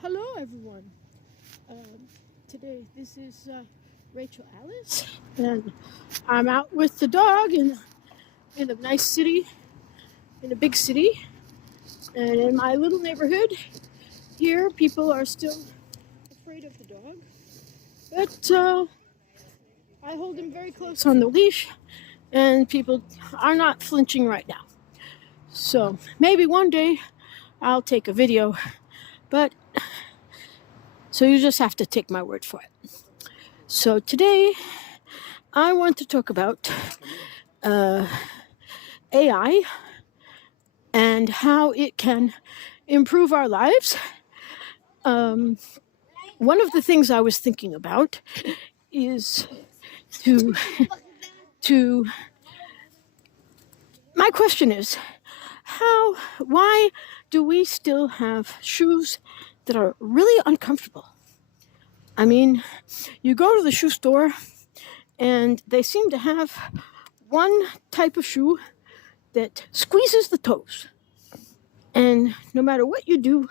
Hello, everyone. Today, this is Rachael Alice, and I'm out with the dog in a nice city, in a big city, and in my little neighborhood here, people are still afraid of the dog, but I hold him very close on the leash, and people are not flinching right now. So maybe one day I'll take a video, but so you just have to take my word for it. So today I want to talk about AI and how it can improve our lives. One of the things I was thinking about is to to my question is why do we still have shoes that are really uncomfortable? I mean, you go to the shoe store and they seem to have one type of shoe that squeezes the toes. And no matter what you do,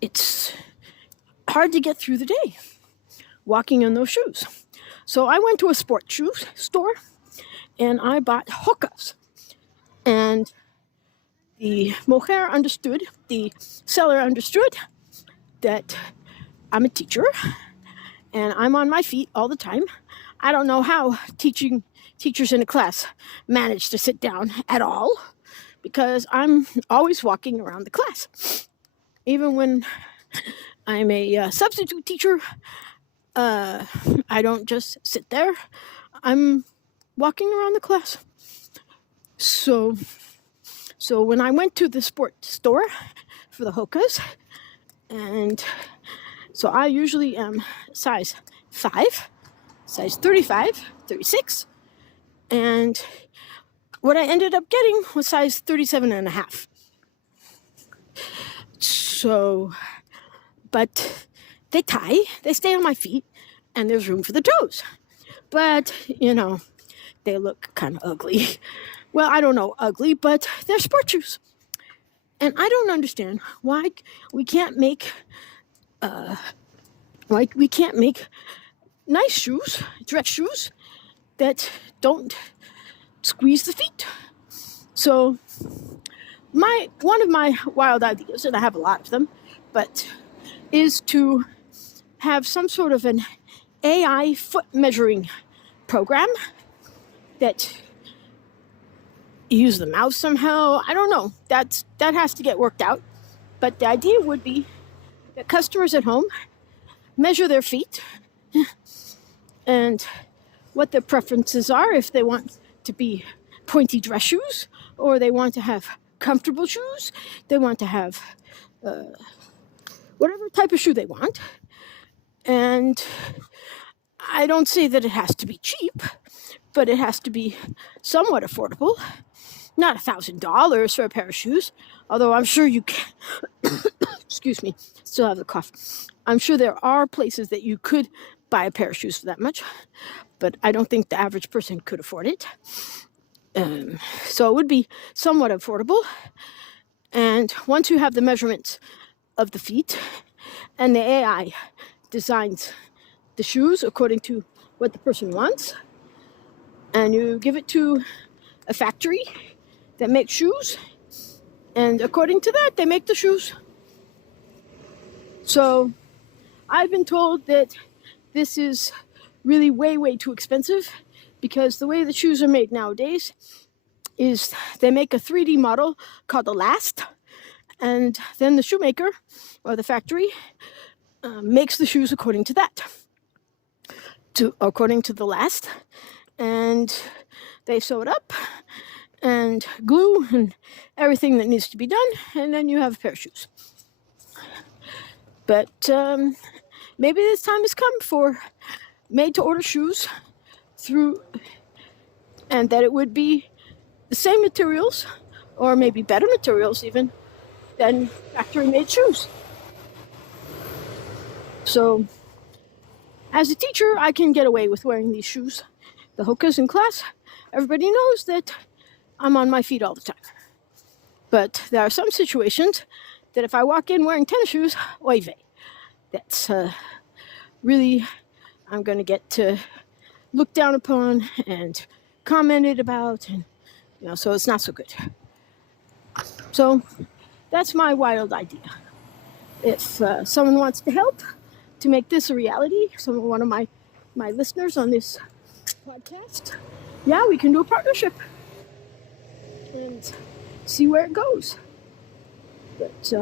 it's hard to get through the day walking in those shoes. So I went to a sports shoe store and I bought Hokas. And the seller understood that I'm a teacher and I'm on my feet all the time. I don't know how teachers in a class manage to sit down at all because I'm always walking around the class. Even when I'm a substitute teacher, I don't just sit there. I'm walking around the class. So when I went to the sports store for the Hokas, and so I usually am size 5, size 35, 36, and what I ended up getting was size 37 and a half. So, but they stay on my feet, and there's room for the toes. But, they look kind of ugly. Well, I don't know ugly, but they're sports shoes. And I don't understand why we can't make nice shoes, dress shoes that don't squeeze the feet. So one of my wild ideas, and I have a lot of them, but is to have some sort of an AI foot measuring program that use the mouse somehow. I don't know. That has to get worked out. But the idea would be that customers at home measure their feet and what their preferences are, if they want to be pointy dress shoes or they want to have comfortable shoes, they want to have whatever type of shoe they want. And I don't say that it has to be cheap, but it has to be somewhat affordable. Not $1,000 for a pair of shoes, although I'm sure you can. Excuse me, still have the cough. I'm sure there are places that you could buy a pair of shoes for that much, but I don't think the average person could afford it. So it would be somewhat affordable. And once you have the measurements of the feet and the AI designs the shoes according to what the person wants, and you give it to a factory that makes shoes, and according to that, they make the shoes. So I've been told that this is really way, way too expensive because the way the shoes are made nowadays is they make a 3D model called the last, and then the shoemaker or the factory makes the shoes according to that, according to the last, and they sew it up and glue and everything that needs to be done, and then you have a pair of shoes. But maybe this time has come for made-to-order shoes and that it would be the same materials, or maybe better materials even, than factory-made shoes. So, as a teacher, I can get away with wearing these shoes, the Hokas, in class. Everybody knows that I'm on my feet all the time. But there are some situations that if I walk in wearing tennis shoes, oy vey, that's really, I'm going to get looked down upon and commented about, and so it's not so good. So that's my wild idea. If someone wants to help to make this a reality, one of my listeners on this podcast, yeah, we can do a partnership and see where it goes. But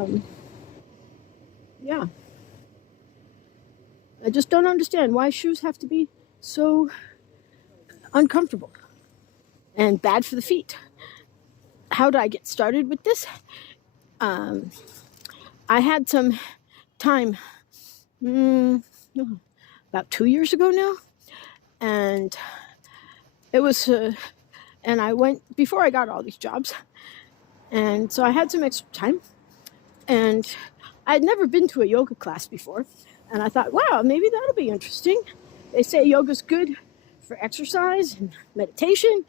yeah, I just don't understand why shoes have to be so uncomfortable and bad for the feet. How did I get started with this? I had some time about 2 years ago now, and it was and I went before I got all these jobs, and so I had some extra time, and I'd never been to a yoga class before, and I thought, wow, maybe that'll be interesting. They say yoga's good for exercise and meditation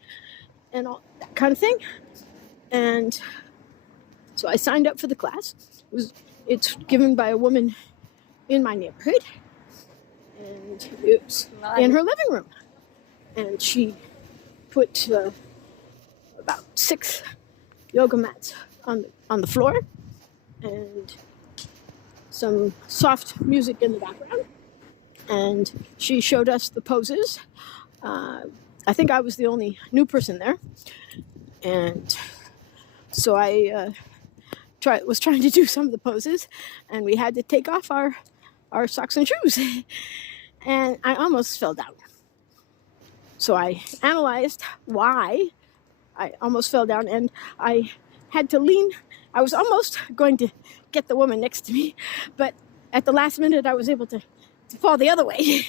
and all that kind of thing, and so I signed up for the class. It's given by a woman in my neighborhood, and it was in her living room, and she put about 6 yoga mats on the floor, and some soft music in the background, and she showed us the poses. I think I was the only new person there, and so I was trying to do some of the poses, and we had to take off our socks and shoes, and I almost fell down. So I analyzed why I almost fell down, and I had to lean. I was almost going to get the woman next to me, but at the last minute I was able to fall the other way,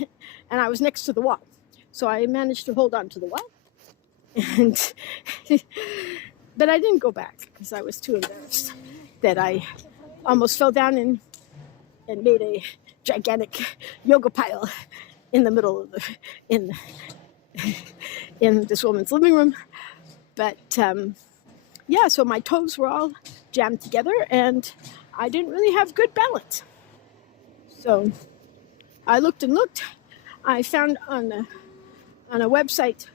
and I was next to the wall. So I managed to hold on to the wall, and but I didn't go back because I was too embarrassed that I almost fell down and made a gigantic yoga pile in the middle of in this woman's living room. But yeah, so my toes were all jammed together, and I didn't really have good balance. So I looked and looked. I found on a website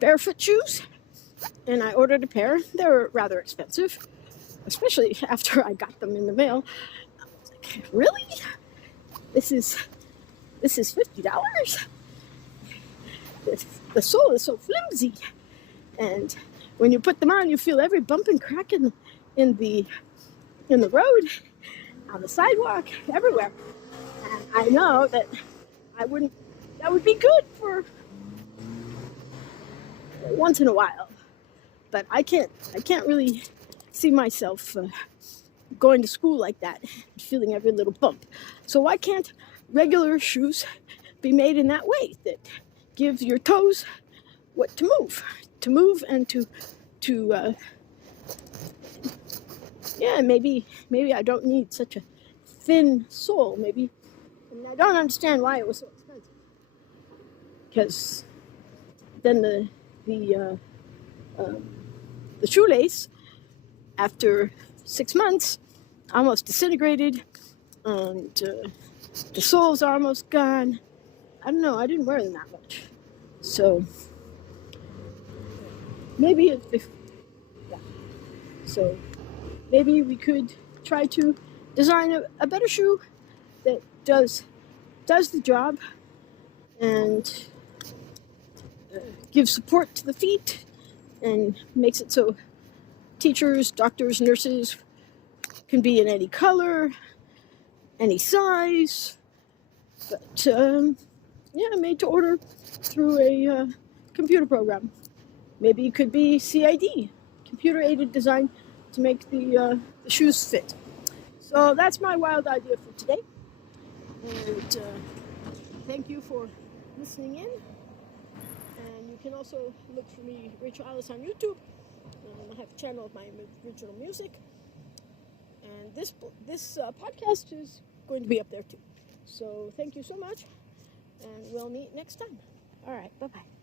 barefoot shoes, and I ordered a pair. They were rather expensive, especially after I got them in the mail. I was like, really? This is $50? The sole is so flimsy, and when you put them on, you feel every bump and crack in the road, on the sidewalk, everywhere. And I know that that would be good for once in a while, but I can't really see myself going to school like that, feeling every little bump. So why can't regular shoes be made in that way, that give your toes what to move and to yeah, maybe I don't need such a thin sole. Maybe, and I don't understand why it was so expensive, because then the shoelace, after 6 months, almost disintegrated, and the soles are almost gone. I don't know, I didn't wear them that much. So maybe yeah. So maybe we could try to design a better shoe that does the job and gives support to the feet and makes it so teachers, doctors, nurses can be in any color, any size, but yeah, made to order through a computer program. Maybe it could be CID, computer-aided design, to make the shoes fit. So that's my wild idea for today. And thank you for listening in. And you can also look for me, Rachael Alice, on YouTube. I have a channel of my original music. And this podcast is going to be up there too. So thank you so much. And we'll meet next time. All right, bye-bye.